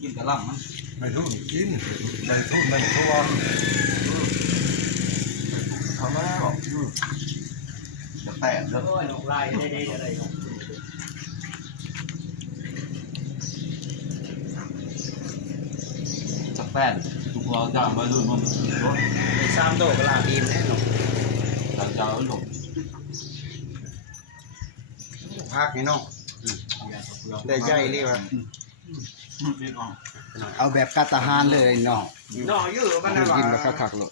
กินกระลำมันไม่รู้กินไม่รู้ไม่รู้ว่าทำไมหรอกจะแตกแล้วโอ้ยนกไล่ได้อะไรนกจะแป้นทุกเราจะมาดูมันไปซ้ำโตกระลาบีมแน่นอน เราจะเอาหลง ภาคนี่น้องได้ใจเรียกว่า เอาแบบกาตาฮานเลยน้อง นอกยืดมัน กินแบบคักๆเลย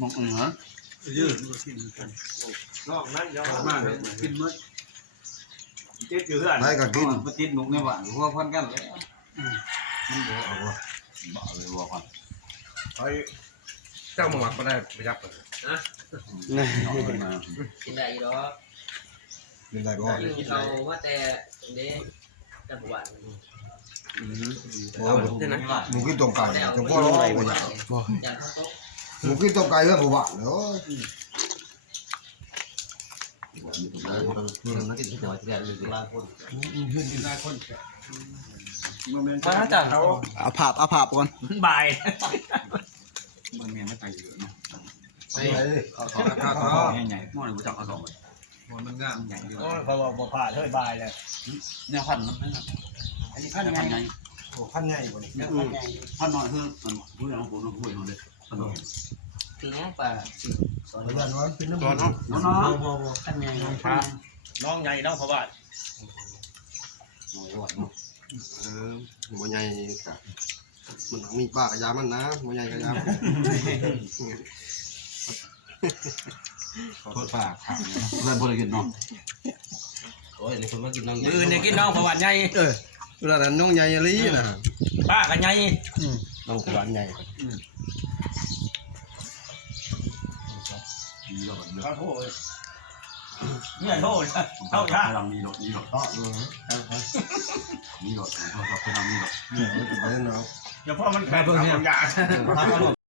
มองเหรอ ยืด นอกนั้นยอม มากกินมั้ย เจ็บอยู่เพื่อน ได้ก็กิน ปฏินุกในบ้านพวกคนกันเลยมันบอกว่าบ้าเลยบอกว่า ไอ้เจ้าหมวกก็ได้ไปยับเลย กินได้อยู่หรอ กินได้ก็ กินเราว่าแต่เด็กจังหวัด โอ้หมูกินต้มไก่จะพ่อร้องอะไรวะเนี่ย อย่างข้าวต้ม หมูกินต้มไก่เรื่องผู้บ้านเนาะ มันกินที่จังหวัดที่ไหนเลยหลายคน ป้าจังเขา เอาภาพก่อน บ่าย มันมีไม่ไปเยอะเนาะ ไอ้ข้าว ใหญ่ๆมันรู้จักเขาสองคนมันงามใหญ่ดี โอ้ยเขาบอกบ่ผ่านเฮ้ยบ่ายเลย เนี่ยพันมันนั่น อันนี้พัน พัน ไง ไง โอ้ขั้นใหญ่กว่านี้ พันน้อยคือมันผู้ยังผู้น้องผู้น้องเลยพันน้อย คือยังป่า พยานว่าเป็นน้ำมัน น้อง พันไง น้องใหญ่น้องเพราะว่า น้อยกว่าเนาะ หัวใหญ่กะมันมีป้ากระยามันนะหัวใหญ่กระยา โคตรปากขาดเพื่อนบริกินเนาะโอ้ยในคนมากินน้อง มือเนี่ยกินน้องเพราะว่าใหญ่ เวลานั้นน้องใหญ่ลีนะ ป้ากันใหญ่ น้องหวานใหญ่ เขาโทษเนี่ยโทษเท่าท่า เรามีรถมีรถมีรถเขาเขาไปทำมีรถ เนี่ยไปเนาะ เดี๋ยวพ่อมันแข็งทำยา